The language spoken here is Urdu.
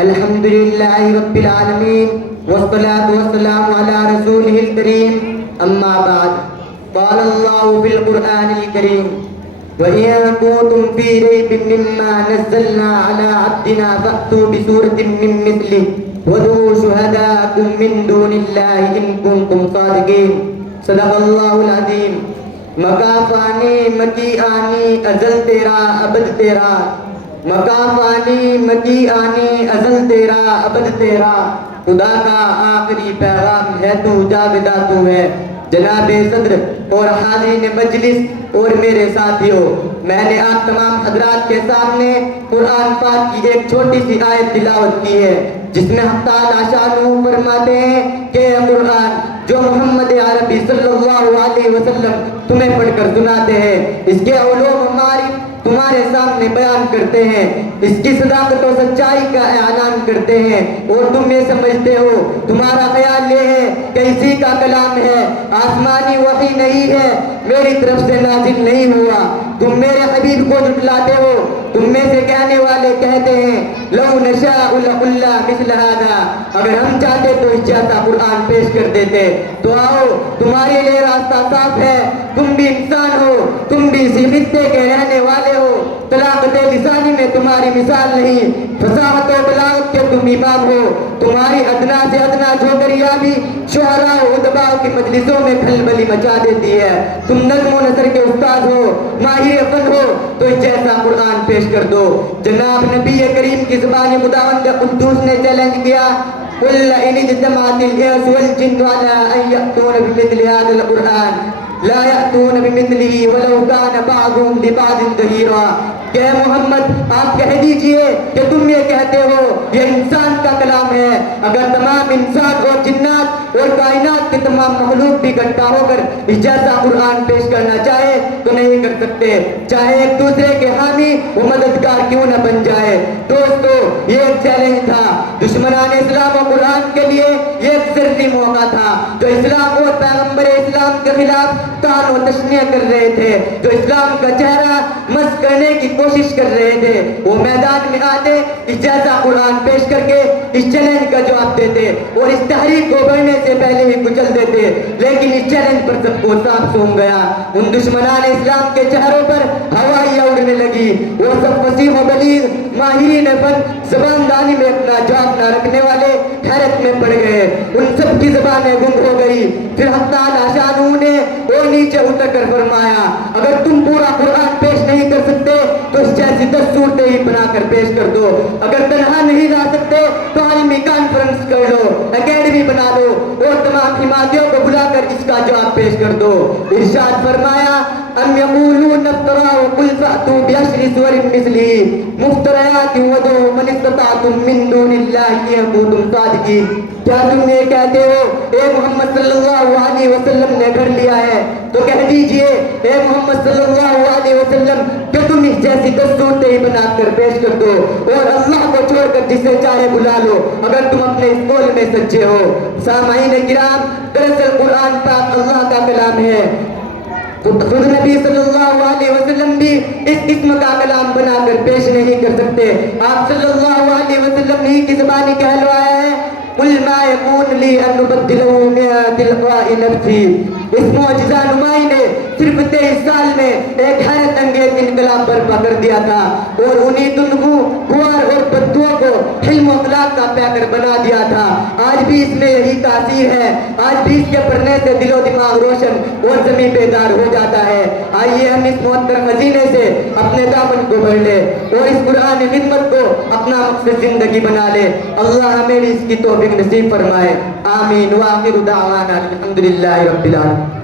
الحمد للہ رب العالمین والصلاة والسلام على رسوله الكريم اما بعد قال الله في القرآن الكريم وَإِن كُنتُمْ فِي رَيْبٍ مِّمَّا نَزَّلْنَا عَلَىٰ عَبْدِنَا فَأْتُوا بِسُورَةٍ مِّن مِّثْلِهِ وَادْعُوا شُهَدَاءَكُم مِّن دُونِ اللَّهِ إِن كُنتُمْ صَادِقِينَ صدق اللہ العظیم۔ مکافانی مکی آنی ازل تیرا ابد تیرا، مکافانی مکی آنی ازل تیرا ابد تیرا، خدا کا آخری پیغام ہے تو جاویدہ تو ہے۔ جناب صدر اور حاضرین مجلس اور میرے ساتھیوں، میں نے آپ تمام حضرات کے سامنے قرآن پاک کی ایک چھوٹی سی آیت تلاوت کی ہے، جس میں حق تعالیٰ شانہ فرماتے ہیں کہ قرآن جو محمد عربی صلی اللہ علیہ وسلم تمہیں پڑھ کر سناتے ہیں، اس کے علوم و معارف تمہارے سامنے بیان کرتے ہیں، اس کی صداقت و سچائی کا اعلان کرتے ہیں، اور تم یہ سمجھتے ہو، تمہارا خیال یہ ہے کہ اسی کا کلام ہے، آسمانی وحی نہیں ہے، میری طرف سے نازل نہیں ہوا۔ تم میرے حبیب کو جھٹلاتے ہو، تم میں سے کہنے والے کہتے ہیں لو نشاء لقلنا مثل هذا، اگر ہم چاہتے تو اس جیسا قرآن پیش کر دیتے۔ تو آؤ، تمہارے لیے راستہ صاف ہے، تم بھی انسان ہو، تم بھی اسی خطے کے رہنے والے ہو، طلاقت لسانی میں تمہاری مثال نہیں، فصاحت و بلاغت کے تم امام ہو، تمہاری ادنا سے ادنا جھوکریاں بھی شعراء و ادباء کی مجلسوں میں کھلبلی مچا دیتی ہے۔ تم نظم و نثر کے استاد ہو، ماہر فن ہو، تو اس جیسا قرآن پیش کر دو۔ جناب نبی کریم کی زبان خداوند قدوس نے چیلنج کیا، قل ان اجتمعت الانس والجن على ان يأتون بمثل هذا القرآن لا يأتون بمثله ولو كان بعضهم لبعض ظهيرا، کہ محمد آپ کہہ دیجئے کہ تم یہ کہتے ہو یہ انسان کا کلام ہے، اگر تمام انسان اور جنات اور کائنات کے تمام مخلوق بھی اکٹھا ہو کر اس جیسا قرآن پیش کرنا چاہے تو نہیں کر سکتے، چاہے ایک دوسرے کے حامی و مددگار کیوں نہ بن جائے۔ دوستو، یہ ایک چیلنج تھا، دشمنان اسلام و قرآن کے لیے یہ ایک ضروری موقع تھا، جو اسلام اور پیغمبر اسلام کے خلاف تان و تشنیع کر رہے تھے، جو اسلام کا چہرہ مسخ کرنے کی کوشش کر رہے تھے، وہ میدان میں آتے، اس جیسا قرآن پیش کر کے اس چیلنج کا جواب دیتے اور اس تحریک کو بڑھنے سے پہلے ہی کچل دیتے، لیکن اس چیلنج پر سب کو صاف سونگ گیا۔ ان دشمنان اسلام کے چہروں پر ہوائیاں اڑنے لگی، وہ سب فصیح و بلیغ ماہرین فن زبان دانی میں اپنا جواب نہ رکھنے والے حیرت میں پڑ گئے، ان سب کی زبانیں گنگ ہو گئی۔ پھر حق تعالیٰ شانہ نے وہ نیچے اتر کر فرمایا، اگر تم پورا قرآن پیش نہیں کر سکتے تو اس جیسی 10 صورتیں ہی بنا کر پیش کر دو، اگر تنہا نہیں لا سکتے تو عالمی کانفرنس کر لو، اکیڈمی بنا دو اور تمام حمایتیوں کو بلا کر اس کا جواب پیش کر دو۔ ارشاد فرمایا، ام یقولون افترا قل فأتوا بعشر سور مثله مفتریات وادعوا من استطعتم من دون اللہ ان کنتم صادقین۔ کیا تم یہ کہتے ہو اے محمد صلی اللہ علیہ وسلم نے گھر لیا ہے تو کہہ دیجئے اے محمد صلی اللہ علیہ وسلم کہ تم اس جیسی 10 صورتیں ہی بنا کر پیش کر دو اور اللہ کو چھوڑ کر جسے چاہے بلا لو، اگر تم اپنے اس قول میں سچے ہو۔ سامعین کرام، دراصل قرآن پاک اللہ کا کلام ہے، خود نبی صلی اللہ علیہ وسلم بھی اس قسم کا کلام بنا کر پیش نہیں کر سکتے۔ آپ صلی اللہ علیہ وسلم نے کی زبانی کہلوایا ہے، قل ما یکون لی ان ابدلہ من تلقاء نفسی۔ اس معجزہ نمائی نے صرف 23 سال میں ایک حیرت انگیز انقلاب برپا کر دیا تھا اور انہی تندگو گوار اور بددعوں کو حلم و اخلاق کا پیکر بنا دیا تھا۔ آج بھی اس میں یہی تاثیر ہے، آج بھی اس کے پڑھنے سے دل و دماغ روشن اور ضمیر بیدار ہو جاتا ہے۔ آئیے ہم اس محترم خزینے سے اپنے دامن کو بھر لے اور اس قرآن خدمت کو اپنا مقصد زندگی بنا لے۔ اللہ ہمیں اس کی توفیق نصیب فرمائے، آمین۔ وآخر دعوانا الحمدللہ رب العالمین۔